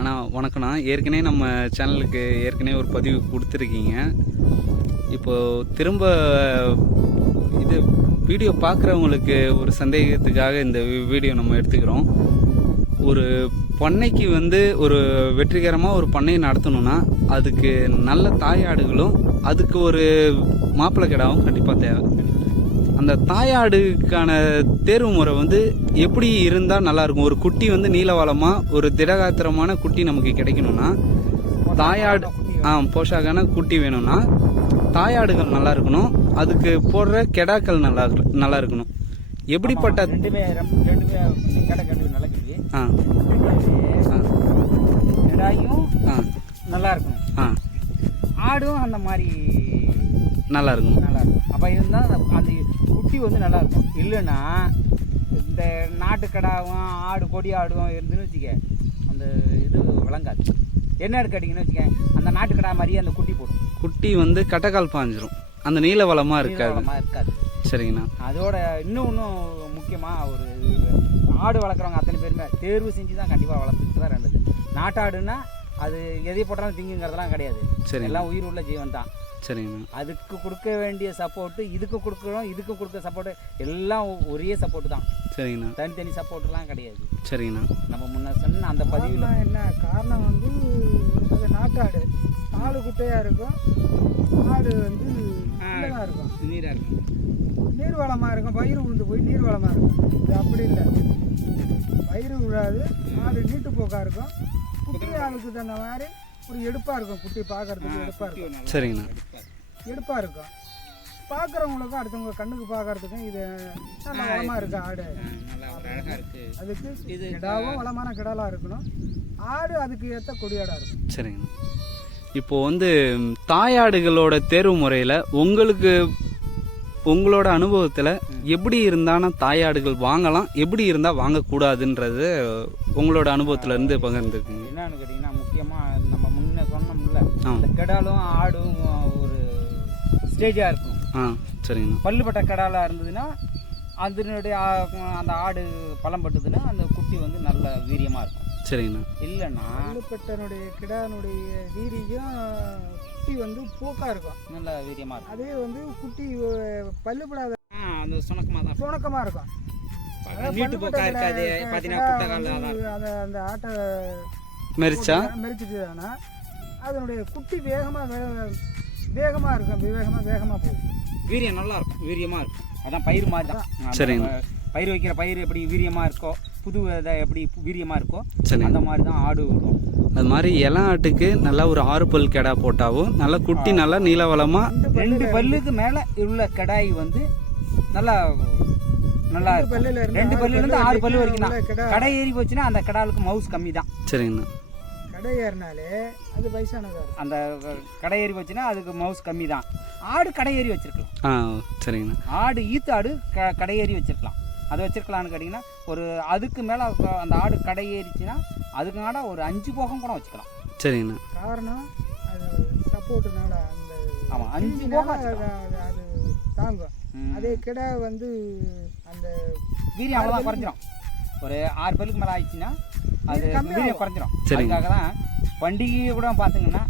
அண்ணா வணக்கண்ணா. ஏற்கனவே நம்ம சேனலுக்கு ஒரு பதிவு கொடுத்துருக்கீங்க. இப்போது திரும்ப இது வீடியோ பார்க்குறவங்களுக்கு ஒரு சந்தேகத்துக்காக இந்த வீடியோ நம்ம எடுத்துக்கிறோம். ஒரு பண்ணைக்கு ஒரு வெற்றிகரமாக ஒரு பண்ணையை நடத்தணும்னா அதுக்கு நல்ல தாயாடுகளும் அதுக்கு ஒரு மாப்பிள்ளை கிடாவும் கண்டிப்பாக தேவை. அந்த தாயாடுக்கான தேர்வு முறை எப்படி இருந்தால் நல்லாயிருக்கும்? ஒரு குட்டி நீலவாளமாக ஒரு திடகாத்திரமான குட்டி நமக்கு கிடைக்கணும்னா தாயாடு போஷாக்கான குட்டி வேணும்னா தாயாடுகள் நல்லா இருக்கணும், அதுக்கு போடுற கெடாக்கள் நல்லா இருக்கணும். எப்படிப்பட்ட நல்லா இருக்கணும், ஆடும் அந்த மாதிரி நல்லா இருக்கும். அப்போ இருந்தால் அந்த குட்டி நல்லா இருக்கும். இல்லைன்னா இந்த நாட்டுக்கடாவும் ஆடு கொடி ஆடும் இருந்துன்னு வச்சுக்க அந்த இது விளங்காது. என்ன கேட்டிங்கன்னு வச்சுக்க அந்த நாட்டுக்கடா மாதிரியே அந்த குட்டி போடும். குட்டி கட்டைக்கால் பாஞ்சிரும், அந்த நீலவளமாக இருக்காது. சரிங்கண்ணா. அதோட இன்னும் முக்கியமாக ஒரு ஆடு வளர்க்குறவங்க அத்தனை பேருமே தேர்வு செஞ்சு தான் கண்டிப்பாக வளர்த்துக்கிட்டு தான் ரெண்டது. நாட்டாடுன்னா அது எதை போட்டாலும் திங்குங்கிறதெல்லாம் கிடையாது. சரி, எல்லாம் உயிர் உள்ள ஜீவன் தான். சரிங்கண்ணா. அதுக்கு கொடுக்க வேண்டிய சப்போர்ட்டு இதுக்கு கொடுக்குறோம், இதுக்கு கொடுக்க சப்போர்ட்டு எல்லாம் ஒரே சப்போர்ட்டு தான். சரிங்கண்ணா. தனித்தனி சப்போர்ட்லாம் கிடையாது. சரிங்கண்ணா. நம்ம முன்ன சொன்ன அந்த பதிவில் என்ன காரணம் அது நாட்டாடு நாலு குட்டையாக இருக்கும், ஆடு நீராக இருக்கும், நீர் வளமாக இருக்கும், பயிர் உழுந்து போய் நீர் வளமாக இருக்கும். இது அப்படி இல்லை, பயிர் விழாது, ஆடு நீட்டு போக்காக இருக்கும். குட்டி ஆளுக்கு தகுந்த மாதிரி ஒரு எடுப்பாக இருக்கும், குட்டி பார்க்கறதுக்கு எடுப்பாக இருக்கும். சரிங்கண்ணா. எடுப்பாக இருக்கும், பார்க்குறவங்களுக்கும் அடுத்தவங்க கண்ணுக்கு பார்க்கறதுக்கும் இது நல்லா வளமாக இருக்குது. ஆடு அதுக்கு இது கிடாவும் வளமான கிடாலாக இருக்கணும், ஆடு அதுக்கு ஏற்ற கொடியாடாக இருக்கும். சரிங்கண்ணா. இப்போது தாயாடுகளோட தேர்வு முறையில் உங்களோட அனுபவத்தில் எப்படி இருந்தாலும் தாயாடுகள் வாங்கலாம், எப்படி இருந்தால் வாங்கக்கூடாதுன்றது உங்களோட அனுபவத்திலேருந்து பகிர்ந்துருக்குங்க. என்னன்னு கேட்டிங்கன்னா முக்கியமாக நம்ம முன்ன சொன்னோம்ல, அந்த கிடாலும் ஆடும் ஒரு ஸ்டேஜாக இருக்கும். சரிங்கண்ணா. பல்லுப்பட்ட கிடாலாக இருந்ததுன்னா அதனுடைய அந்த ஆடு பலம் பட்டுதுன்னா அந்த குட்டி நல்ல வீரியமாக இருக்கும். சரிங்கண்ணா. இல்லைன்னா பல்லுப்பட்டனுடைய கிடானுடைய வீரியம் குட்டி போக்காக இருக்கும், நல்ல வீரியமாக இருக்கும். அதே குட்டி பல்லுப்படாத அந்த சுணக்கமாக இருக்கும், நீட்டு போக்கா இருக்காது. பார்த்தீங்கன்னா அந்த ஆட்டை மெரிச்சிட்டுனா அதனுடைய குட்டி வேகமாக இருக்கும், வேகமாக போகும். வீரியம் நல்லா இருக்கும், வீரியமாக இருக்கும். அதான் பயிர் மாதிரி தான். சரிங்க. பயிர் வைக்கிற பயிர் எப்படி வீரியமாக இருக்கோ, புது விதை எப்படி வீரியமாக இருக்கோ, அந்த மாதிரி தான் ஆடு வரும். அது மாதிரி இளம் ஆட்டுக்கு நல்லா ஒரு 6 பல் கெடா போட்டாவும் நல்லா குட்டி நல்லா நீலவளமாக 2 பல்லுக்கு மேலே உள்ள கடாய் நல்லா நல்லா 2 பல்லுலேருந்து 6 பல்லு வரைக்கும் தான். கடை ஏறி போச்சுன்னா அந்த கடாலுக்கு மவுஸ் கம்மி தான். சரிங்கண்ணா. கடை ஏறினாலே அது வயசானதா, அந்த கடை ஏறி போச்சுன்னா அதுக்கு மவுஸ் கம்மி தான். ஆடு கடை ஏறி வச்சிருக்கலாம். சரிங்கண்ணா. ஆடு ஈத்து ஆடு கடை ஏறி வச்சிருக்கலாம். அதை வச்சிருக்கலான்னு கேட்டிங்கன்னா ஒரு அதுக்கு மேலே அந்த ஆடு கடை ஏறிச்சுன்னா அதுக்கு மேலே ஒரு 5 போகம் கூட வச்சுக்கலாம். சரிங்கண்ணா. காரணம் அது சப்போர்ட்டுனால அந்த 5 போகம் அது தாங்கும். அதே கிடா அந்த வீரியம் அவ்வளோதான் குறைஞ்சிரும். ஒரு 6 பல்லுக்கு மேலே ஆயிடுச்சுன்னா அது வீரியம் குறைஞ்சிரும். அதுக்காக தான் பண்டிகையை கூட பார்த்தீங்கன்னா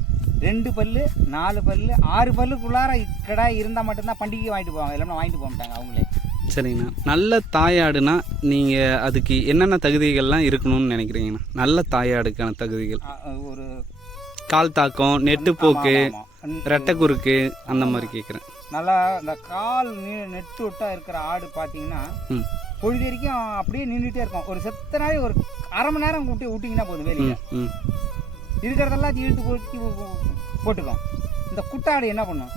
2 பல்லு 4 பல்லு 6 பல்லுக்குள்ளார கிடா இருந்தால் மட்டும்தான் பண்டிகை வாங்கிட்டு போவாங்க, இல்லைன்னா வாங்கிட்டு போக மாட்டாங்க அவங்களே. சரிங்கண்ணா. நல்ல தாயாடுனா நீங்கள் அதுக்கு என்னென்ன தகுதிகள்லாம் இருக்கணும்னு நினைக்கிறீங்கண்ணா? நல்ல தாயாடுக்கான தகுதிகள் ஒரு கால் தாக்கம், நெட்டுப்போக்கு, ரெட்டை குறுக்கு அந்த மாதிரி கேட்குறேன். நல்லா இந்த கால் நெட்டு விட்டா இருக்கிற ஆடு பார்த்தீங்கன்னா பொழுது வரைக்கும் அப்படியே நின்றுட்டே இருக்கும். ஒரு செத்த நாள் ஒரு அரை மணி நேரம் விட்டிங்கன்னா போதும், வெளியே இருக்கிறதெல்லாம் இழுத்து போட்டுக்கும். இந்த குட்டாடு என்ன பண்ணும்?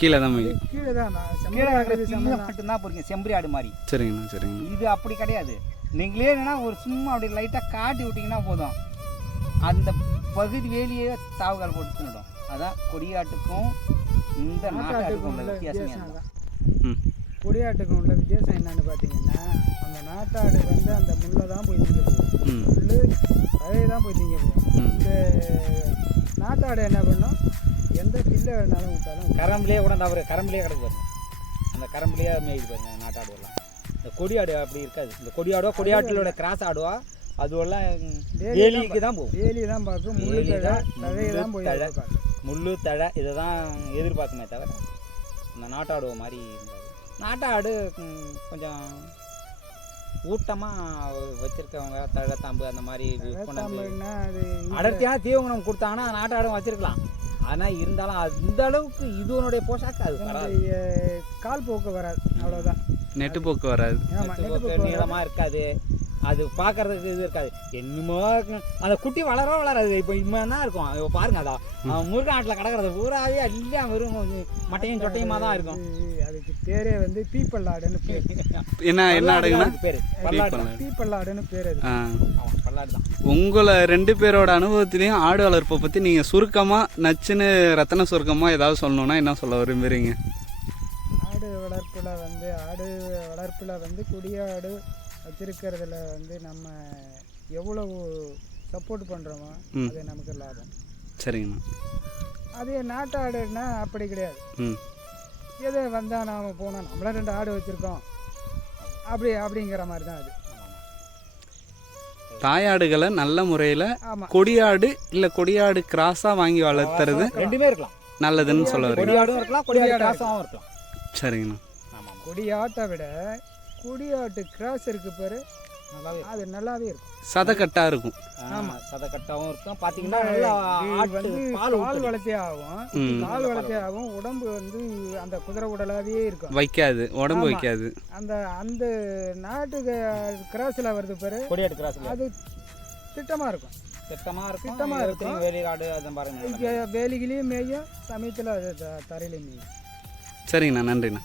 கீழே தான் மட்டும்தான் போறீங்க, செம்பரி ஆடு மாதிரி. சரிங்கண்ணா. சரிங்கண்ணா. இது அப்படி கிடையாது. நீங்களே என்னன்னா ஒரு சும்மா அப்படி லைட்டாக காட்டி விட்டிங்கன்னா போதும், அந்த பகுதி வேலியே தாவுகால் போட்டு தின்னுடும். அதான் கொடியாட்டுக்கும் இந்த நாட்டாட்டுக்கும் உள்ள வித்தியாசம். கொடியாட்டுக்கும் உள்ள வித்தியாசம் என்னன்னு பார்த்தீங்கன்னா அந்த நாட்டாடு அந்த முள்ளை தான் போய் திங்க போகும், முள்ளு பழைய தான் போய் திங்க போகும். இந்த நாட்டாடு என்ன பண்ணும், எந்த பிள்ளை வேணாலும் விட்டாலும் கரம்பிலே கூட தவிர கரம்பிலே கிடக்கு பாருங்க, அந்த கரம்பிலேயே மேய்க்கு பாருங்க நாட்டாடு எல்லாம். இந்த கொடியாடு அப்படி இருக்காது. இந்த கொடியாடோ கொடியாட்டிலோட கிராஸ் ஆடுவா அதுவெல்லாம் வேலிக்கு தான் போகும். வேலி தான் பார்க்கும், முள்ளு தழை தழையை தான் போய் தழை, பார்க்கும். முள்ளு தழை இதை தான் எதிர்பார்க்குமே தவிர இந்த நாட்டாடு மாதிரி இருந்தது. நாட்டாடு கொஞ்சம் ஊட்டமாக வச்சுருக்கவங்க தழை தாம்பு அந்த மாதிரி தாம்புன்னா அது அடர்த்தியான தீவனம் கொடுத்தாங்கன்னா நாட்டாடும் வச்சுருக்கலாம். ஆனால் இருந்தாலும் அந்த அளவுக்கு இதுவனுடைய போஷாக்கு அது வராது. கால் போக்கு வராது, அவ்வளோதான். நெட்டு போக்கு வராது, நீளமாக இருக்காது, அது பார்க்கறதுக்கு இது இருக்காது. என்னமோ அந்த குட்டி வளராது. இப்போ தான் இருக்கும். இப்போ பாருங்க, அதான் முருகன் ஆட்டில் கிடக்கிறது பூராவே எல்லாம் வெறும் மட்டையும் சொட்டையுமா தான் இருக்கும். அதுக்கு பேரே வந்து பீப்பல்லாடுன்னு பேர். என்ன ஆடுங்கண்ணா? பேர் பீப்பல்லாடுன்னு பேர். அது பல்லாடு தான். உங்களை 2 பேரோட அனுபவத்திலையும் ஆடு வளர்ப்பை பற்றி நீங்கள் சுருக்கமாக நச்சுன்னு ரத்தன சுருக்கமாக ஏதாவது சொல்லணுன்னா என்ன சொல்ல விரும்புகிறீங்க? ஆடு வளர்ப்பில் வந்து கொடியாடு வச்சிருக்கிறதுல வந்து நம்ம எவ்வளவு சப்போர்ட் பண்ணுறோமோ அது நமக்கு லாபம். சரிங்கண்ணா. அதே நாட்டாடுன்னா அப்படி கிடையாது. எது வந்தால் நாம் போனோம், நம்மளாம் 2 ஆடு வச்சுருக்கோம் அப்படிங்கிற மாதிரி தான் அது. தாயாடுகளை நல்ல முறையில் கொடியாடு இல்லை கொடியாடு கிராஸாக வாங்கி வளர்த்துறது ரெண்டுமே இருக்கலாம், நல்லதுன்னு சொல்ல வரீங்க. கொடியாடும் இருக்கலாம், கொடியாடு கிராஸாகவும் இருக்கலாம். சரிங்கண்ணா. கொடியாட்டை விட கொடியாட்டு கிராஸ் இருக்கு பேர், அது நல்லாவே இருக்கும். சதக்கட்டாக இருக்கும். ஆமாம், சதக்கட்டாகவும் இருக்கும். பார்த்தீங்கன்னா பால் வளர்த்தே ஆகும். உடம்பு வந்து அந்த குதிரை உடலாவே இருக்கும், வைக்காது, உடம்பு வைக்காது. அந்த நாட்டு கிராஸில் வருது பேர் கொடியாட்டு கிராஸ். அது திட்டமாக இருக்கும். வேலிகாடு அதை பாருங்க, வேலிகிலையும் மேயும், சமயத்தில் அது தரையிலையும் மேயும். சரிங்கண்ணா, நன்றிண்ணா.